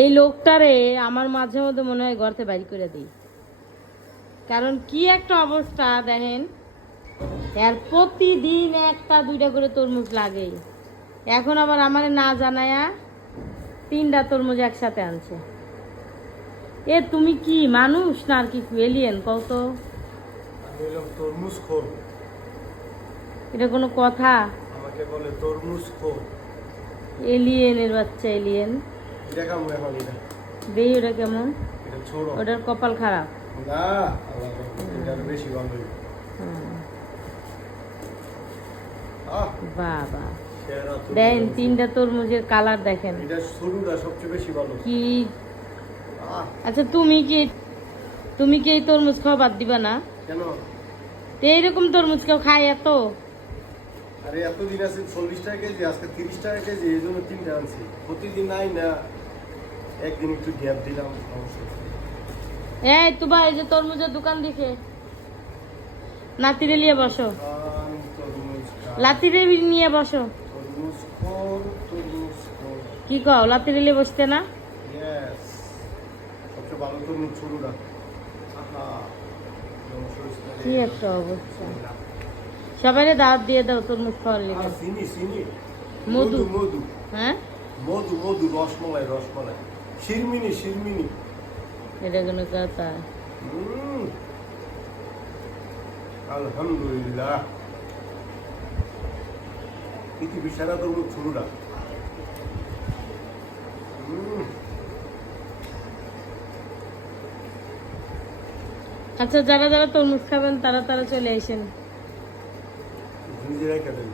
এই লোকটারে আমার মাঝে মধ্যে মনে হয় ঘর থেকে বাইর করে দিই, কারণ কি একটা অবস্থা দেখেন, এর প্রতিদিন একটা দুইটা করে তরমুজ লাগেই। এখন আবার আমারে না জানায়া 3টা তরমুজ একসাথে আনছে। এ তুমি কি মানুষ না আর কি এলিয়েন কত? আমি হলাম তরমুজ খোর। এটা কোনো কথা? আমাকে বলে তরমুজ খোর। এলিয়েনের বাচ্চা এলিয়েন। এটা কেমন এখন এটা? দেই ওটা কেমন? এটা ছোড়ো। ওটার কপাল খারাপ। না, এটা আরো বেশি ভালো। হুম। আহ, বাবা সেরা তরমুজ। দেখেন 3টা তরমুজের কালার দেখেন এটা শুরুটা সবচেয়ে বেশি ভালো। কি। আহ, আচ্ছা তুমি কি এই তরমুজ খাওয়া বাদ দিবা না? কেন? তো এইরকম তরমুজ কেউ খায় এত? আরে এতদিন আছে 40 টাকা কেজি, আজকে 30 টাকা কেজি, এই জন্য 3টা আনছি। প্রতিদিন নাই না, একদিন একটু গ্যাপ দিলাম। এই তুবা এই যে তরমুজের দোকান দেখে নাতিরে নিয়ে বসো, তরমুজ লাতিরে নিয়ে বসো। তরমুজ খোর, তরমুজ খোর। কি কও, লাতিরে নিয়ে বসতে না? Yes. সবচেয়ে ভালো তরমুজ ছোটটা। আহা, কি একটা অবস্থা। সবাইরে দাওয়াত দিয়ে দাও তরমুজ খাওয়ার লেগে। চিনি চিনি, মধু। মধু, হ্যাঁ মধু মধু, রসমলাই রসমলাই, শিরমিনি শিরমিনি। এটা কোনো কথা? আলহামদুলিল্লাহ। পৃথিবীর সেরা তরমুজ ছোটটা। আচ্ছা যারা যারা তরমুজ খাবেন তারা তারা চলে আসেন। নিজেরাই খাবেন।